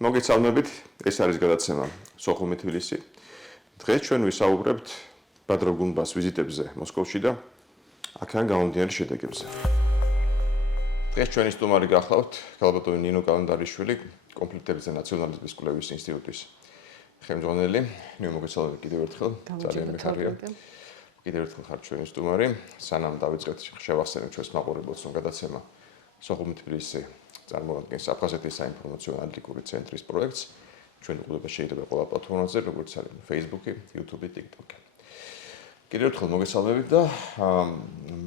მოგესალმებით, ეს არის გადაცემა სოხუმი თბილისი. დღეს ჩვენ ვისაუბრებთ ბადრო გუმბას ვიზიტებზე მოსკოვში და აქედან გამომდინარე შედეგებზე. დღეს ჩვენი სტუმარი გახლავთ ქალბატონი ნინო კალენდარიშვილი, კონფლიქტების და ნაციონალიზმის კვლევის ინსტიტუტის ხელმძღვანელი. ნინო, მოგესალმებით კიდევ ერთხელ. ძალიან მიხარია. კიდევ ერთხელ ხართ ჩვენი სტუმარი. სანამ დავიწყებთ, შევახსენებ ჩვენს მაყურებელს, რომ გადაცემა სოხუმი თბილისი წარმოადგენს აფხაზეთის საინფორმაციო ანალიტიკური ცენტრის პროექტს. ჩვენ უყურება შეიძლება ყველა პლატფორმაზე, როგორც არის Facebook-ი, YouTube-ი, TikTok-ი. კიდევ ერთხელ მოგესალმებით და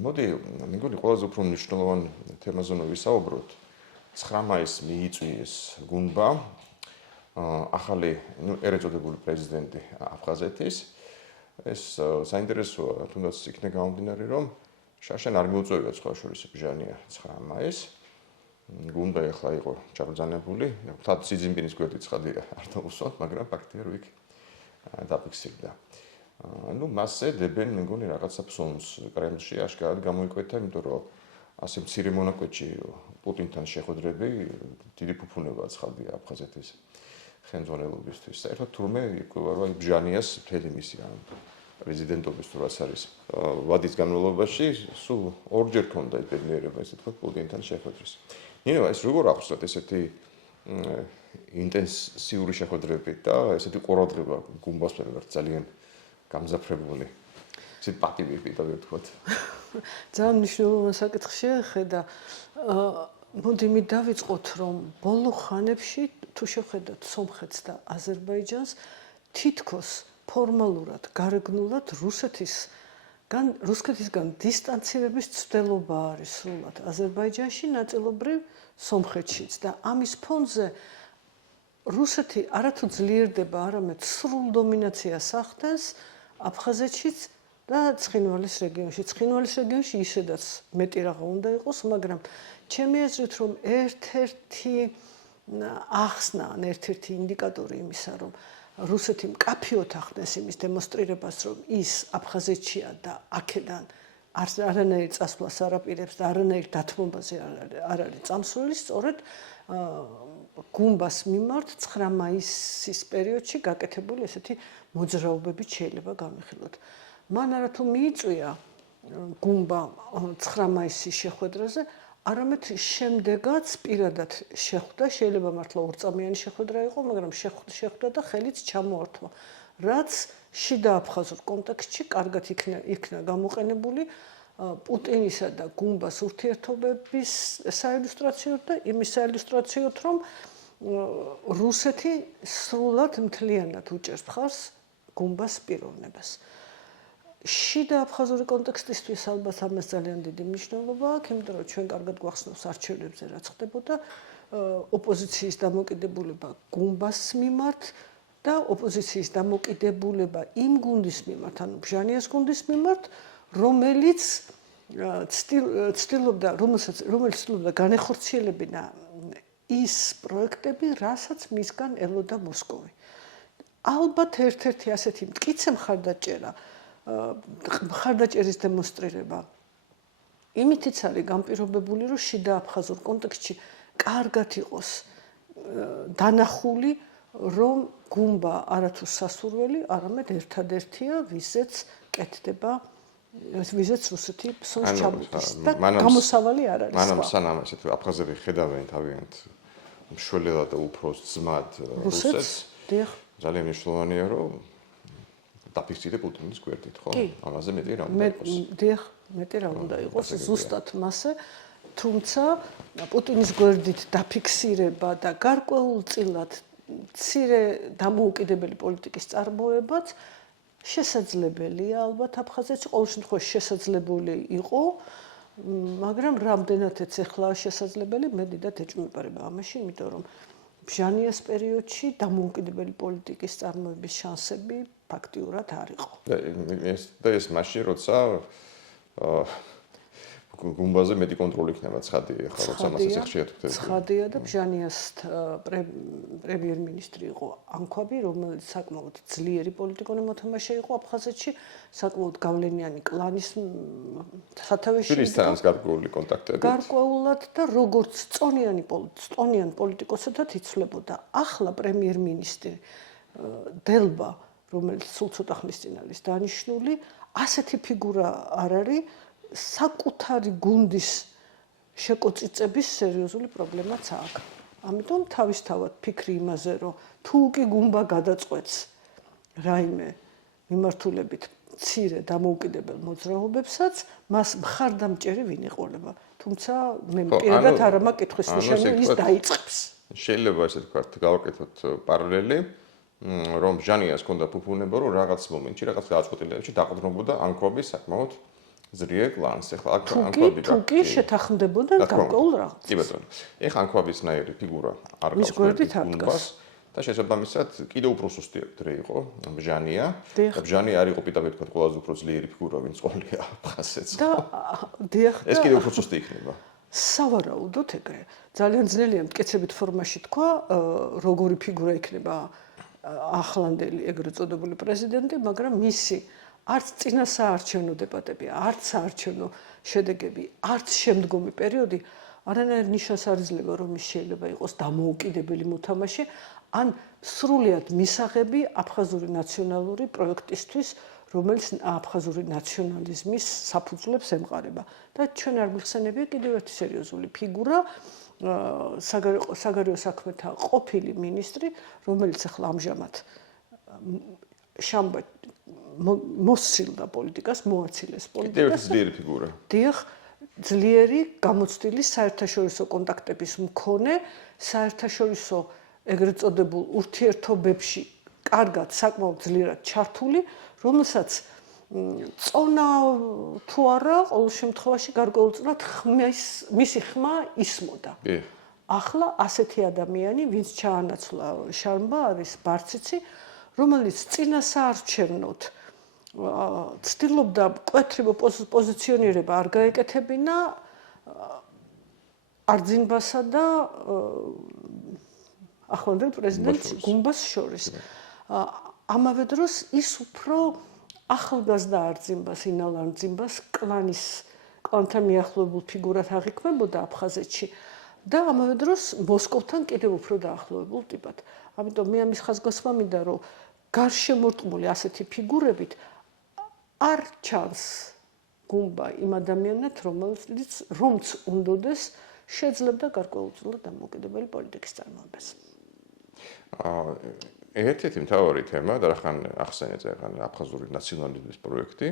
მოდი, მეგონი ყველაზე უფრო მნიშვნელოვანი თემაზე ვისაუბროთ. 9 მაისს მიიწვიეს გუნბა ახალი ერეწოდებული პრეზიდენტი აფხაზეთის. ეს საინტერესოა, თუნდაც იქნება გამომდინარე, რომ შარშან არ მიუწევია სხვა შორის ბჟანია 9 მაისს. გუნდა ახლა იყო ჩაბრძანებული, თათ სიძინპინის გვერდით ცხადია არ დაუსვათ, მაგრამ ფაქტია რომ იქ დაფიქსირდა. მასზე დებენ მეგონი რაღაცა ფსონს კრემლში აშკარად გამოიკვეთა, იმიტომ რომ ასე მცირე მონაკვეთში პუტინთან შეხვედრები დიდი ფუფუნებაა ცხადია აფხაზეთის ხელმძღვანელობისთვის. საერთოდ თურმე იკვება ბჟანიას მთელი მისი პრეზიდენტობის თუ რაც არის ვადის განმავლობაში სულ ორჯერ ქონდა ბედნიერება ესე თქვა პუტინთან შეხვედრის. ნინო, ეს როგორ ახსნათ ესეთი ინტენსიური შეხვედრები და ესეთი ყურადღება გუმბას მიმართ ძალიან გამზაფრებული. ესეთი პატივი პირდაპირ თქვათ. ძალიან მნიშვნელოვანი საკითხია ხედა. მოდი მე დავიწყოთ, რომ ბოლო ხანებში თუ შევხედოთ სომხეთს და აზერბაიჯანს, თითქოს ფორმალურად, გარეგნულად რუსეთისგან დისტანცირების ცდელობა არის სრულად აზერბაიჯანში, ნაწილობრივ სომხეთშიც და ამის ფონზე რუსეთი არათუ ძლიერდება, არამედ სრულ დომინაციას ახდენს აფხაზეთშიც და ცხინვალის რეგიონში. ცხინვალის რეგიონში ისედაც მეტი რაღა უნდა იყოს, მაგრამ ჩემი აზრით, რომ ერთ-ერთი ახსნა, ერთ-ერთი ინდიკატორი იმისა, რომ რუსეთი მკაფიოდ ახდენს იმის დემონსტრირებას, რომ ის აფხაზეთშია და აქედან არანაირ წასვლას არ აპირებს და არანაირ დათმობაზე არ არის წამსვლელი, სწორედ გუმბას მიმართ 9 მაისის პერიოდში გაკეთებული ესეთი მოძრაობებით შეიძლება განვიხილოთ. მან არათუ მიიწვია გუმბა 9 მაისის შეხვედრაზე, არამედ შემდეგაც პირადად შეხვდა, შეიძლება მართლა ორწამიანი შეხვედრა იყო, მაგრამ შეხვდა და ხელიც ჩამოართვა, რაც შიდა აფხაზურ კონტექსტში კარგად იქნა გამოყენებული პუტინისა და გუმბას ურთიერთობების საილუსტრაციოდ და იმის საილუსტრაციოდ, რომ რუსეთი სრულად მთლიანად უჭერს მხარს გუმბას პიროვნებას. შიდა აფხაზური კონტექსტისთვის ალბათ ამას ძალიან დიდი მნიშვნელობა აქვს, იმიტომ რომ ჩვენ კარგად გვახსნობს არჩევნებზე რაც ხდებოდა, ოპოზიციის დამოკიდებულება გუმბას მიმართ და ოპოზიციის დამოკიდებულება იმ გუნდის მიმართ, ანუ ბჟანიას გუნდის მიმართ, რომელიც ცდილობდა განეხორციელებინა ის პროექტები, რასაც მისგან ელოდა მოსკოვი. ალბათ ერთ-ერთი ასეთი მტკიცე მხარდაჭერის დემონსტრირება იმითიც არის განპირობებული, რომ შიდა აფხაზურ კონტექსტში კარგად იყოს დანახული, რომ გუმბა არათუ სასურველი, არამედ ერთადერთია, ვიზეც კეთდება, ვიზეც რუსეთი ფსონს ჩამოდის და გამოსავალი არ არის. მანამ სანამ ესეთ აფხაზები ხედავენ თავიანთ მშველელად და უფრო ძმად რუსეთს, ძალიან მნიშვნელოვანია, რომ დაფიქსირდა პუტინის გვერდით, ხო? ამაზე მეტი რა უნდა იყოს. მეტი რა უნდა იყოს, ზუსტად მასე, თუმცა პუტინის გვერდით დაფიქსირება და გარკვეულწილად მცირე დამოუკიდებელი პოლიტიკის წარმოებაც შესაძლებელია ალბათ აფხაზეთში, ყოველ შემთხვევაში შესაძლებელი იყო, მაგრამ რამდენადაც ეხლა შესაძლებელი, მე დიდად ეჭვმეპარება ამაში, იმიტომ რომ ბჟანიას პერიოდში დამოუკიდებელი პოლიტიკის წარმოების შანსები ფაქტიურად არ იყო. და ეს მაშინ როცა გუმბაზე მეტი კონტროლი იქნება ცხადია ახლა როცა მასეც ხშირად ვხვდები. ცხადია და ბჟანიას პრემიერ-მინისტრი იყო ანქვაბი, რომელიც საკმაოდ ძლიერი პოლიტიკონი მოთამაშე იყო აფხაზეთში, საკმაოდ გავლენიანი კლანის სათავეში. პირისთანაც გარკვეული კონტაქტები. გარკვეულად და როგორც სტონიან პოლიტიკოსებთან იცვლებოდა. ახლა პრემიერ-მინისტრი დელბა, რომელიც სულ ცოტა ხნის წინ არის დანიშნული, ასეთი ფიგურა არ არის, საკუთარი გუნდის შეკოწიწების სერიოზული პრობლემაც აქვს. ამიტომ თავისთავად ფიქრი იმაზე, რომ თუ კი გუმბა გადაწყვეტს რაიმე მიმართულებით მცირე დამოუკიდებელ მოძრაობებსაც, მას მხარდამჭერი ვინ ეყოლება. თუმცა მე პირადად არ ამაკითხვის ნიშანი ის დაიწყებს. შეიძლება ესე ვთქვათ, გავაკეთოთ პარალელი, რომ ჟანიას ჰქონდა ფუფუნება, რომ რაღაც მომენტში, რაღაც გადაწყვეტილებებში დაყრდნობოდა ანქვაბის საკმაოდ ძლიერ კლანს. ეხლა ანქვაბი თუ კი შეთანხმდებოდა გარკვეულ რაღაცას. კი ბატონო. ეხლა ანქვაბისნაირი ფიგურა არ მის გვერდით არ დგას. და შესაბამისად კიდევ უფრო სუსტი იყო ჟანია. და ჟანი არ იყო პირდაპირ თქვა ყველაზე უფრო ძლიერი ფიგურა, ვინც ყოლია აფხაზეთს. და დიახ, ეს კიდევ უფრო სუსტი იქნება. სავარაუდოდ ეგრე. ძალიან ძნელია მტკიცებით ფორმაში თქვა, როგორი ფიგურა იქნება ახლანდელი ეგრეთ წოდებული პრეზიდენტი, მაგრამ მისი არც წინასაარჩევნო დებატები, არც საარჩევნო შედეგები, არც შემდგომი პერიოდი არანაირ ნიშანს არ იძლევა, რომ ის შეიძლება იყოს დამოუკიდებელი მოთამაშე, ან სრულად მისაღები აფხაზური ნაციონალური პროექტისთვის, რომელიც აფხაზური ნაციონალიზმის საფუძვლებს ემყარება. და ჩვენ არ გვიხსენებია კიდევ ერთი სერიოზული ფიგურა, საგარეო საქმეთა ყოფილი მინისტრი, რომელიც ახლა ამჟამად მოსცილდა პოლიტიკას, მოაცილეს პოლიტიკას. კიდევ ერთი ძლიერი ფიგურა. დიახ, ძლიერი, გამოცდილი საერთაშორისო კონტაქტების მქონე, საერთაშორისო ეგრეთ წოდებულ ურთიერთობებში კარგად, საკმაოდ ძლიერად ჩართული, რომელსაც წონა თუ არა, ყოველ შემთხვევაში გარკვეულწილად მისი ხმა ისმოდა. ახლა ასეთი ადამიანი, ვინც ჩაანაცვლა შარმბა, არის ბარციცი, რომელიც წინასაარჩევნოდ ცდილობდა მკვეთრი პოზიციონირება არ გაეკეთებინა არძინბასა და ახლანდელ პრეზიდენტ გუმბას შორის. ამავე დროს ის უფრო ახალგაზრდა არძინბას, ინალ არძინბას კლანთან მიახლოებულ ფიგურად აღიქმებოდა აფხაზეთში და ამავე დროს მოსკოვთან კიდევ უფრო დაახლოებულ ტიპად. ამიტომ მე ამის ხაზგასმა მინდა, რომ გარშემორტყმული ასეთი ფიგურებით არ ჩანს გუმბა იმ ადამიანად, რომც უნდოდეს შეძლებდა გარკვეულწილად დამოუკიდებელი პოლიტიკის წარმოებას. ერთ-ერთი მთავარი თემა და რახან ახსენეთ ახლა აფხაზური ნაციონალიზმის პროექტი,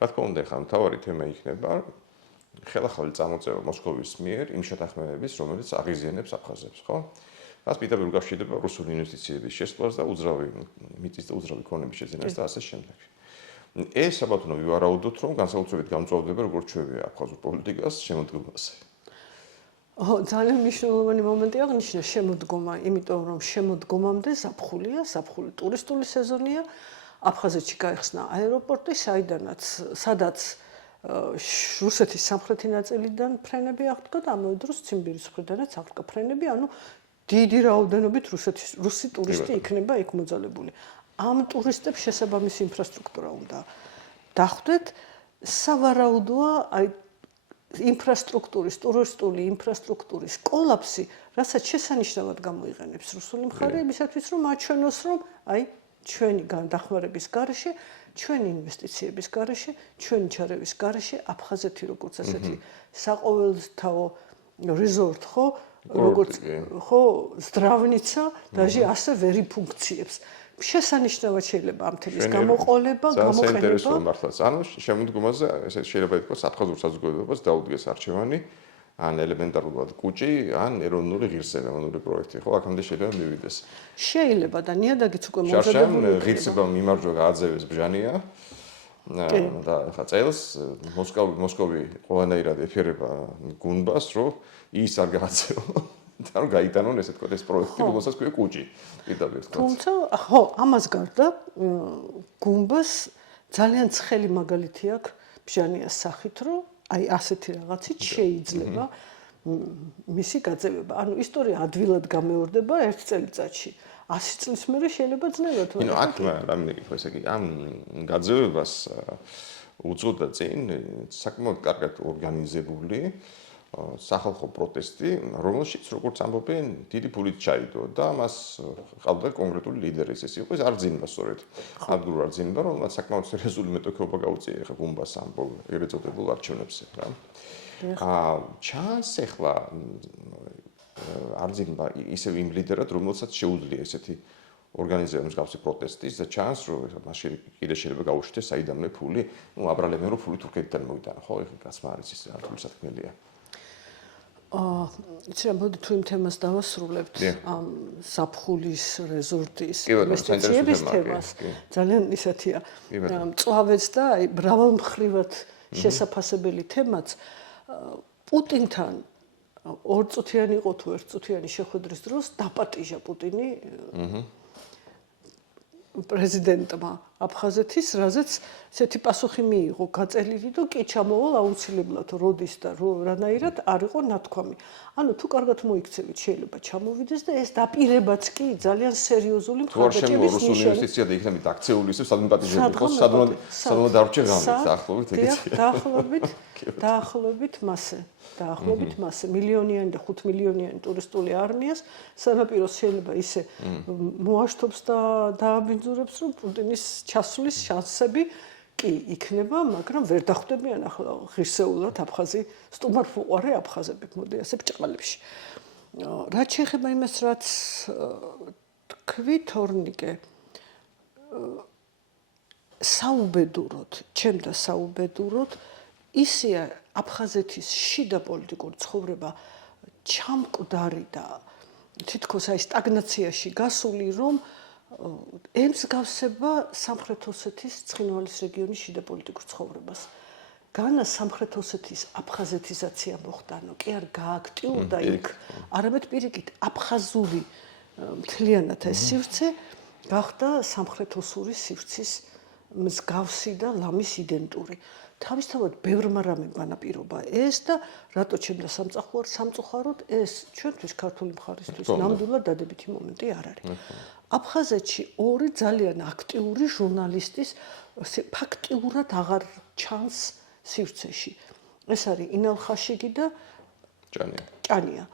რა თქმა უნდა, ახლა მთავარი თემა იქნება ხელახალი წამოწევა მოსკოვის მიერ იმ შეთანხმებების, რომელიც აღიზიანებს აფხაზებს, ხო? მას პირდაპირ უკავშირდება რუსული ინვესტიციების შესვლას და უძრავი მიწის და უძრავი ქონების შეძენას და ასე შემდეგ. ეს საბათონო ვივარაუდოთ, რომ განსაკუთრებით გამწვავდება როგორც ჩვენი აფხაზურ პოლიტიკას შემოდგომაზე. ძალიან მნიშვნელოვანი მომენტი აღნიშნა შემოდგომა, იმიტომ რომ შემოდგომამდე ზაფხულია, ზაფხული ტურისტული სეზონია, აფხაზეთში გაიხსნა აეროპორტი, სადაც რუსეთის სამხრეთი ნაწილიდან ფრენები აღდგა და ამავე დროს ციმბირის მხრიდანაც აღდგა ფრენები, ანუ დიდი რაოდენობით რუსი ტურისტი იქნება იქ მოძალებული. ამ ტურისტებს შესაბამისი ინფრასტრუქტურა უნდა დახვდეთ. სავარაუდოა, აი ტურისტული ინფრასტრუქტურის კოლაფსი, რასაც შესანიშნავად გამოიყენებს რუსული მხარე, იმისათვის რომ აჩვენოს, რომ აი ჩვენი დახმარების გარეშე, ჩვენი ინვესტიციების გარეშე, ჩვენი ჩარევის გარეშე აფხაზეთი როგორც ასეთი საყოველთაო რეზორტ, როგორც здравница, даже ასე ვერი ფუნქციებს. შესანიშნავად შეიძლება ამ თემის გამოყოლება, გამოყენება. საინტერესოა მართლაც. ანუ შემოდგომაზე ესე შეიძლება ითქვას აფხაზურ საზოგადოებას დაუდგეს არჩევანი, ან ელემენტარულად კუჭი, ან ეროვნული ღირსება, ეროვნული პროექტი, ხო, აქამდე შეიძლება მივიდეს. შეიძლება და ნიადაგიც უკვე მომზადებული იქნება. ღირსება მიმარჯვა გააძევეს ბჟანია. და ხა წელს მოსკოვი ყველანაირად ეფერება გუნბას, რომ ის არ გააძევა. და რომ გაიტანონ ესე თქვა ეს პროექტი, რომელსაც ქვია კუჭი. პირდაპირ თქვა. თუმცა, ამას გარდა გუმბას ძალიან ცხელი მაგალითი აქვს ბჟანიას სახით, რომ აი ასეთი რაღაცით შეიძლება მისი გაძევება. ანუ ისტორია ადვილად გამეორდება ერთ წელიწადში. 100 წლის მერე შეიძლება ძნელად ვარ. ნუ აქ რამდენი კითხვა, ესე იგი, ამ გაძევებას უძღოდა წინ საკმაოდ კარგად ორგანიზებული სახალხო პროტესტი, რომელშიც როგორც ამბობენ, დიდი ფულით ჩაიდო და მას ყავდა კონკრეტული ლიდერი, ეს იყო არძინმა სწორედ. ადგილ არძინმა, რომელმაც საკმაოდ სერიოზული მეტოქეობა გაუწია ახლა ბუმბას ამ ეგრეთ წოდებულ არჩევნებზე, რა. ჩანს ახლა არძინმა ისევ იმ ლიდერად, რომელსაც შეუძლია ესეთი ორგანიზება მსგავსი პროტესტის და ჩანს, რომ მაშინ კიდე შეიძლება გაუშვდეს საიდანვე ფული, ნუ აბრალებენ რომ ფული თურქეთიდან მოვიტანა, ხო, ეხლა გასმა არის ის რთული საქმეა. იცი რა, მოდი თუ იმ თემას დავასრულებთ, ამ ზაფხულის რეზორტის ინვესტიციების თემას. ძალიან ისეთია, მწვავეც და აი მრავალმხრივად შესაფასებელი თემაც. პუტინთან ორწუთიანი იყო თუ ერთწუთიანი შეხვედრის დროს დაპატიჟა პუტინი პრეზიდენტმა აფხაზეთის, რაზეც ესეთი პასუხი მიიღო გაწელილი და კი ჩამოვალ აუცილებლად როდის და რანაირად არ იყო ნათქვამი. ანუ თუ კარგად მოიქცევით შეიძლება ჩამოვიდეს და ეს დაპირებაც კი ძალიან სერიოზული მხარდაჭერის ნიშანია. რუსული ინვესტიცია და იქნებით აქციული ისე სადმე პატიჟები იყოს, სადმე დარჩე ღამით, დაახლოებით ეგეც. დაახლოებით მასე მილიონიანი და 5 მილიონიანი ტურისტული არმიას სანაპიროს შეიძლება ისე მოაშთობს და დააბინძურებს, რომ პუტინის ჩასვლის შანსები კი იქნება, მაგრამ ვერ დახვდებიან ახლა ღირსეულად აფხაზი სტუმართმოყვარე აფხაზები, მოდი ასე ბრჭყალებში. რაც შეეხება იმას, რაც თქვით ორნიკე, საუბედუროდ, ჩემდა საუბედუროდ ისეა აფხაზეთის შიდა პოლიტიკური ცხოვრება ჩამკვდარი და თითქოს აი სტაგნაციაში გასული, რომ ემსგავსება სამხრეთ ოსეთის ცხინვალის რეგიონის შიდა პოლიტიკურ ცხოვრებას. განა სამხრეთ ოსეთის აფხაზეთიზაცია მოხდა, ანუ კი არ გააქტიურდა იქ, არამედ პირიქით აფხაზური მთლიანად ეს სივრცე გახდა სამხრეთ ოსური სივრცის მსგავსი და ლამის იდენტური. თავისთავად ბევრმა რამემ განაპირობა ეს და რატო ჩემდა სამწუხაროდ ეს ჩვენთვის ქართული მხარისთვის ნამდვილად დადებითი მომენტი არ არის. აფხაზეთში ორი ძალიან აქტიური ჟურნალისტის ფაქტიურად აღარ ჩანს სივრცეში. ეს არის ინალ ხაშიგი და ჭანია.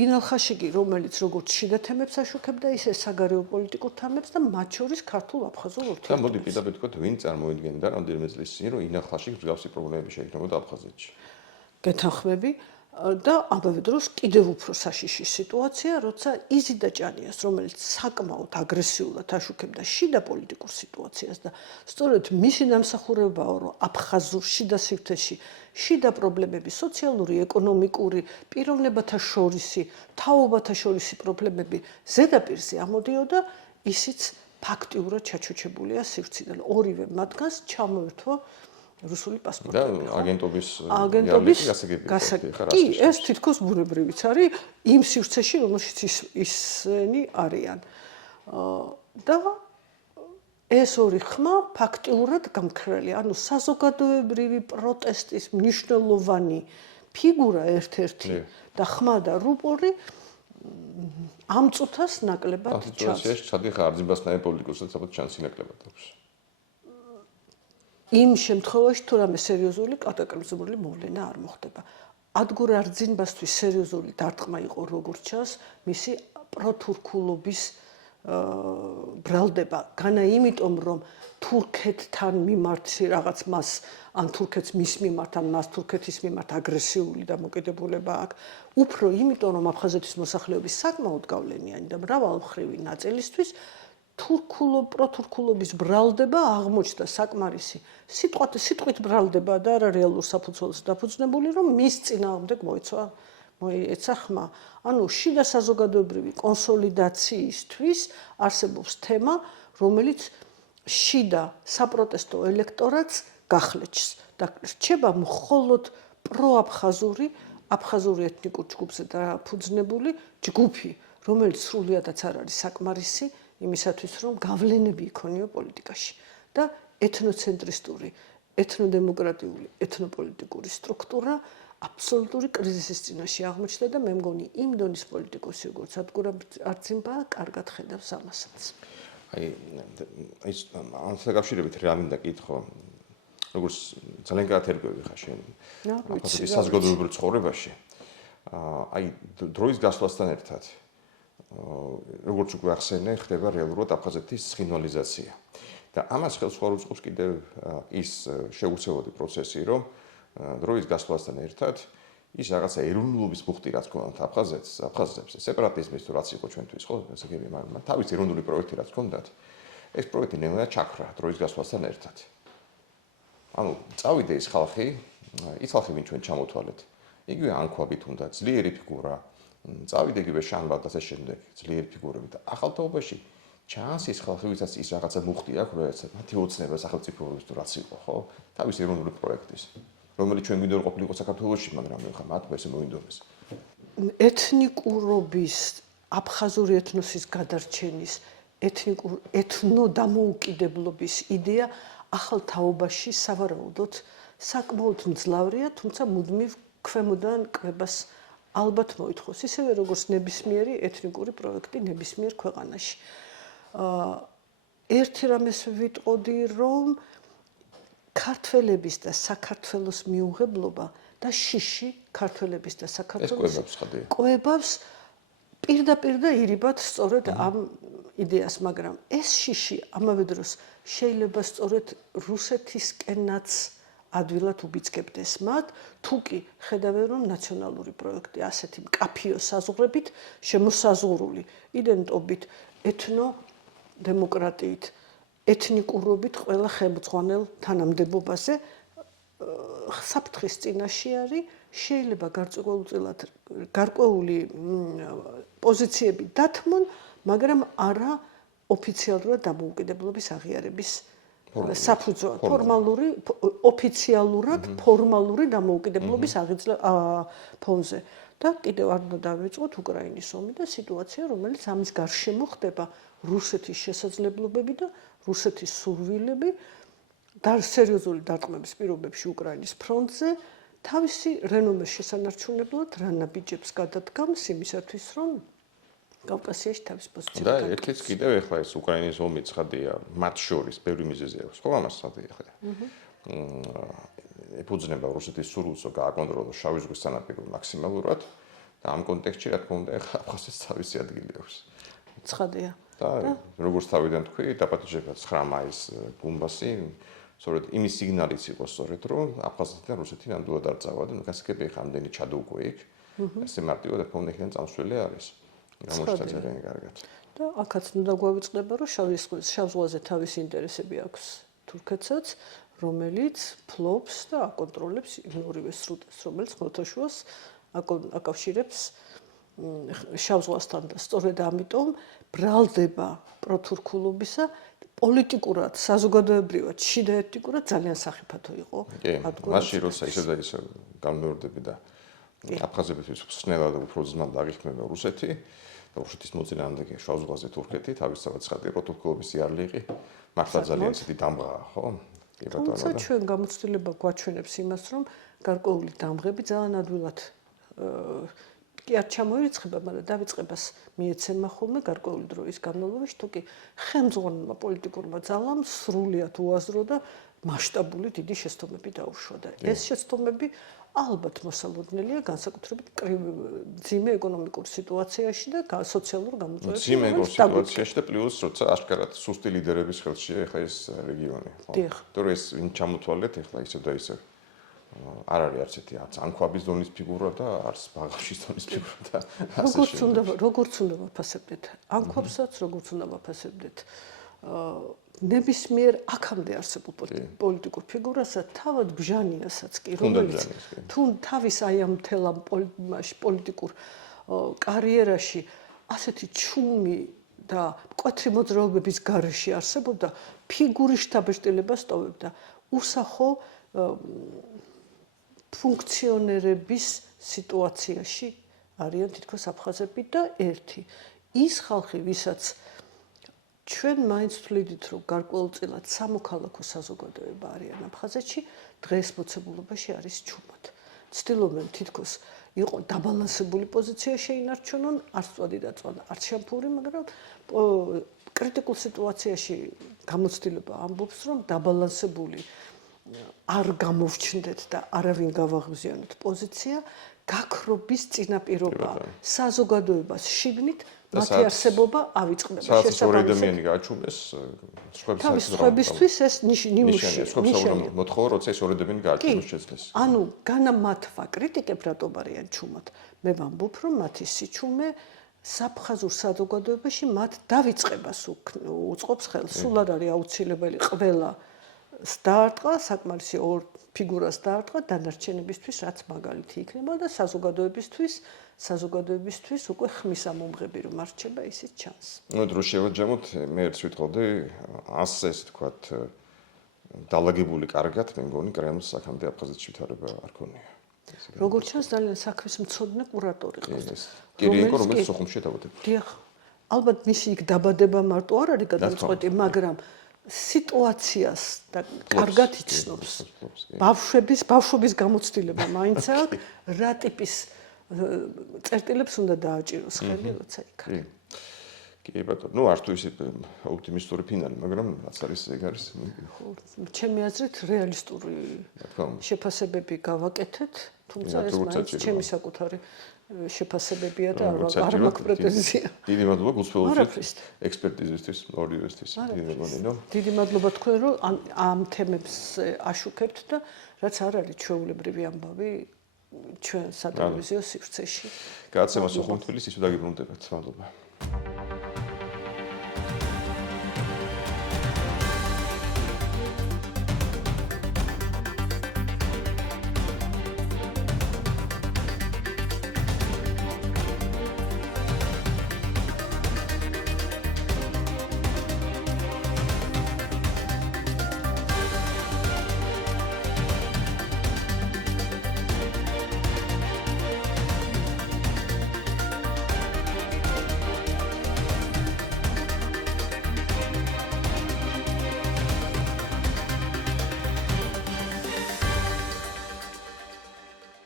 ინალ ხაშიგი, რომელიც როგორც შიდა თემებს აშუქებდა, ისე საგარეო პოლიტიკურ თემებს და მათ შორის ქართულ-აფხაზურ ურთიერთობას. და მოდი პირდაპირ თქვა, ვინ წარმოიდგენდა რამდენიმე წლის წინ, რომ ინალ ხაშიგს მსგავსი პრობლემები შეექმნებოდა აფხაზეთში. გეთანხმები და ამავე დროს კიდევ უფრო საშიში სიტუაცია, როცა იზიდა ჭანიას, რომელიც საკმაოდ აგრესიულად აშუქებდა შიდა პოლიტიკურ სიტუაციას და სწორედ მისი დამსახურებაა, რომ აფხაზურ შიდა სივრცეში შიდა პრობლემები, სოციალური, ეკონომიკური, პიროვნებათა შორისი, თაობათა შორისი პრობლემები ზედაპირზე ამოდიოდა, ისიც ფაქტიურად ჩაჩოჩებულია სივრციდან. ორივე მათგანს ჩამოერთვა რუსული პასპორტი. და აგენტობის გასაგები. კი, ეს თითქოს ბუნებრივიც არის იმ სივრცეში, რომელშიც ისინი არიან. და ეს ორი ხმა ფაქტიურად გამქრალია, ანუ საზოგადოებრივი პროტესტის მნიშვნელოვანი ფიგურა ერთ-ერთი და ხმა და რუპორი ამ წუთას ნაკლებად ჩანს. ამ სიტუაციაში ჩადიხარ არძინბასნაირ პოლიტიკოსად საბათ ჩანსი ნაკლებად აქვს. იმ შემთხვევაში თუ რამე სერიოზული კატაკლიზმური მოვლენა არ მოხდება. ადგურ არძინბასთვის სერიოზული დარტყმა იყო როგორც ჩანს მისი პროთურქულობის ბრალდება. განა იმიტომ რომ თურქეთთან მიმართ რაღაც მას ან თურქეთს მის მიმართ ან მას თურქეთის მიმართ აგრესიული დამოკიდებულება აქვს. უფრო იმიტომ რომ აფხაზეთის მოსახლეობის საკმაოდ გავლენიანი და მრავალმხრივი ნაწილისთვის პროთურქულობის ბრალდება აღმოჩნდა საკმარისი სიტყვით ბრალდება და არა რეალურ საფუძველზე დაფუძნებული, რომ მის წინააღმდეგ მოეცა ხმა. ანუ შიდა საზოგადოებრივი კონსოლიდაციისთვის არსებობს თემა, რომელიც შიდა საპროტესტო ელექტორატს გახლეჩს და რჩება მხოლოდ პროაფხაზური, აფხაზური ეთნიკურ ჯგუფზე დაფუძნებული ჯგუფი, რომელიც სრულიადაც არ არის საკმარისი იმისათვის, რომ გავლენები იქონიო პოლიტიკაში და ეთნოცენტრისტული, ეთნოდემოკრატიული, ეთნოპოლიტიკური სტრუქტურა აბსოლუტური კრიზისის წინაშე აღმოჩნდა და მე მგონი იმ დონის პოლიტიკოსი როგორც ადგურა არციმბა კარგად ხედავს ამასაც. ამასთან დაკავშირებით რა მინდა კითხო, როგორც ძალიან კარგად ერკვევი ხარ შენ საზოგადოებრივ ცხოვრებაში. დროის გასვლასთან ერთად როგორც უკვე ახსენე, ხდება რეალურად აფხაზეთის ცხინვალიზაცია. და ამას ხელს უწყობს კიდევ ის შეუცვლელი პროცესი, რომ დროის გასვლასთან ერთად ის რაღაცა ეროვნულობის მუხტი რაც ქონდათ აფხაზებს, სეპარატიზმის თუ რაც იყო ჩვენთვის, ხო, ესე იგი, მაგრამ თავის ეროვნული პროექტი რაც ქონდათ, ეს პროექტი ნელა ჩაქრა დროის გასვლასთან ერთად. ანუ წავიდა ის ხალხი, ვინ ჩვენ ჩამოთვალეთ. იგივე ანქვაბით უნდა ძლიერი ფიგურა, წავიდა იგივე შანბად და ასე შემდეგ, ძლიერი ფიგურები და ახალ თაობაში ჩანს ის ხალხი, ვისაც ის რაღაცა მუხტი აქვს, რომ მათი ოცნება სახელმწიფოების თუ რაც იყო, ხო? თავის ეროვნული პროექტის, რომელიც ჩვენ გვინდა რომ ყოფილიყო საქართველოში, მაგრამ ხა მათ ესე მოინდომეს. ეთნიკურობის, აფხაზური ეთნოსის გადარჩენის, ეთნოდამოუკიდებლობის იდეა ახალ თაობაში სავარაუდოდ საკმაოდ მძლავრია, თუმცა მუდმივ ქვემოდან კვებას ალბათ მოითხოვს, ისევე როგორც ნებისმიერი ეთნიკური პროექტი ნებისმიერ ქვეყანაში. ერთი რამეს ვიტყოდი, რომ ქართველების და საქართველოს მიუღებლობა და შიში ქართველების და საქართველოს კვებავს პირდაპირ და ირიბად სწორედ ამ იდეას, მაგრამ ეს შიში ამავე დროს შეიძლება სწორედ რუსეთისკენაც ადვილად უბიძგებდეს მათ, თუკი ხედავენ რომ ნაციონალური პროექტი ასეთი მკაფიო საზღვრებით შემოსაზღვრული იდენტობით, ეთნოდემოკრატიით, ეთნიკურობით ყველა ხელმძღვანელ თანამდებობაზე საფრთხის წინაშე არის, შეიძლება გარკვეული პოზიციები დათმონ, მაგრამ არა ოფიციალურად დამოუკიდებლობის აღიარების საფუძვლად, ოფიციალურად ფორმალური დამოუკიდებლობის ფონზე. და კიდევ არ უნდა დავიწყოთ უკრაინის ომი და სიტუაცია, რომელიც ამის გარშემო ხდება, რუსეთის შესაძლებლობები და რუსეთის სურვილები და სერიოზული დარტყმების პირობებში უკრაინის ფრონტზე თავისი რენომეს შესანარჩუნებლად რა ნაბიჯებს გადადგამს იმისათვის, რომ კავკასიაში თავის პოზიციას და ერთიც კიდევ ეხლა ეს უკრაინის ომი ცხადია, მათ შორის ბევრი მიზეზი აქვს. ხო, ამას ცხადია ხა. ეფუძნება რუსეთის სურვილს გააკონტროლოს შავი ზღვის სანაპირო მაქსიმალურად და ამ კონტექსტში რა თქმა უნდა ეხლა აფხაზეთს თავისი ადგილი აქვს. ცხადია. და როგორც თავიდან თქვი, დაპატიჟება 9 მაის გუმბასი, სწორედ იმის სიგნალიც იყო სწორედ, რომ აფხაზეთიდან რუსეთი ნამდვილად არ წავა და გასაგები ხა ამდენი ჩადოუკვე იქ. ესე მარტივად აქ უნდა იქნან წამსვლელი არის. გამოჩნდა ძალიან კარგად. და აქაც უნდა გვავიწყდება, რომ შავ ზღვაზე თავისი ინტერესები აქვს თურქეთსაც, რომელიც ფლობს და აკონტროლებს ორივე სრუტეს, რომელიც ხმელთაშუას აკავშირებს შავ ზღვასთან და სწორედ ამიტომ ბრალდება პროთურქულობისა პოლიტიკურად, საზოგადოებრივად, შიდა ეთნიკურად ძალიან სახიფათო იყო. მაშინ როცა ისე და ისე განმეორდები და აფხაზებისთვის ხსნელად და უფრო ძნელად აღიქმება რუსეთი და რუსეთის მოწინააღმდეგე შავ ზღვაზე თურქეთი, თავისთავად ცხადია პროთურქულობის იარლი იყო, მართლა ძალიან ცივი დამღაა, ხო? თუმცა ჩვენ გამოცდილება გვაჩვენებს იმას, რომ გარკვეული დამღები ძალიან ადვილად კი არ ჩამოირიცხება, მაგრამ დავიწყებას მიეცემა ხოლმე გარკვეული დროის განმავლობაში, თუკი ხელმძღვანელმა პოლიტიკურმა ძალამ სრულიად უაზრო და მასშტაბური დიდი შეცდომები დაუშვა და ეს შეცდომები ალბათ მოსალოდნელია განსაკუთრებით მძიმე ეკონომიკურ სიტუაციაში და სოციალურ გამოწვევებში. მძიმე ეკონომიკურ სიტუაციაში და პლუს როცა აშკარად სუსტი ლიდერების ხელშია ეხლა ეს რეგიონი, ხო? თორე ეს ვინ ჩამოთვალეთ ეხლა ისევ და ისევ არ არის არც ერთი ანქვაბის დონის ფიგურა და არც ბაღაშის დონის ფიგურა და როგორც უნდა ვაფასებდეთ ანქვაბსაც, როგორც უნდა ვაფასებდეთ ნებისმიერ აქამდე არსებულ პოლიტიკურ ფიგურასაც, თავად ბჟანიასაც კი, რომელიც თუ თავის აი ამ მთელ ამ პოლიტიკურ კარიერაში ასეთი ჩუმი და მკვეთრი მოძრაობების გარეშე არსებობდა, ფიგურის შთაბეჭდილებას ტოვებდა უსახო ფუნქციონერების სიტუაციაში არიან თითქოს აფხაზები და ერთი ის ხალხი, ვისაც ჩვენ მაინც ვთვლიდით, რომ გარკვეულწილად სამოქალაქო საზოგადოება არიან აფხაზეთში, დღეს მოცემულობაში არის ჩუმად. ცდილობენ თითქოს იყო დაბალანსებული პოზიცია შეინარჩუნონ, არც წვადი და წვადა, არც შამფური, მაგრამ კრიტიკულ სიტუაციაში გამოცდილება ამბობს, რომ დაბალანსებული არ გამოვრჩნდეთ და არავინ გავაღიზიანოთ პოზიცია, გაქრობის წინაპირობა საზოგადოებას შიგნით მათი არსებობა ავიწყდება. შესაბამისად, გააჩუმეს სხვებისთვის ეს ნიმუშია. მოთხოვა, როცა ეს ორი ადამიანი გააჩუმეს შეძლეს. ანუ განა მათ ვაკრიტიკებ, რატომ არიან ჩუმად. მე ვამბობ, რომ მათი სიჩუმე საფხაზურ საზოგადოებაში მათ დავიწყებას უწყობს ხელს. სულ არ არის აუცილებელი ყველა დაარტყა, საკმარისი ორ ფიგურას დაარტყა დანარჩენებისთვის, რაც მაგალითი იქნება და საზოგადოებისთვის უკვე ხმის ამომღები რომ არჩება, ისიც ჩანს. ნუ დრო შევაჯამოთ, მე ერთს ვიტყოდი, ასე ესე თქვათ, დალაგებული კარგად, მე მგონი კრემლს აქამდე აფხაზეთში ვითარება არ ქონია. როგორც ჩანს, ძალიან საქმისმცოდნე კურატორი ყავს. კირიენკო, რომელიც სოხუმში დაბადება. დიახ. ალბათ მისი იქ დაბადება მარტო არ არის გადამწყვეტი, მაგრამ სიტუაციას და კარგად იცნობს. ბავშვობის გამოცდილება მაინც აქვს, რა ტიპის წერტილებს უნდა დააჭიროს ხელი, როცა იქ არის. კი, ბატონო, ნუ არ თუ ისე ოპტიმისტური ფინალი, მაგრამ რაც არის ეგ არის. ჩემი აზრით რეალისტური შეფასებები გავაკეთეთ, თუმცა ეს მაინც ჩემი საკუთარი შეფასებებია და არ მაქვს პრეტენზია. დიდი მადლობა გულწრფელობის ექსპერტიზისთვის, ორივესთვის. დიდი მადლობა თქვენ, რომ ამ თემებს აშუქებთ და რაც არ არის ჩვეულებრივი ამბავი ჩვენ სატელევიზიო სივრცეში. გააცემა სოხუმთვილის ისე დაგიბრუნდებათ. მადლობა.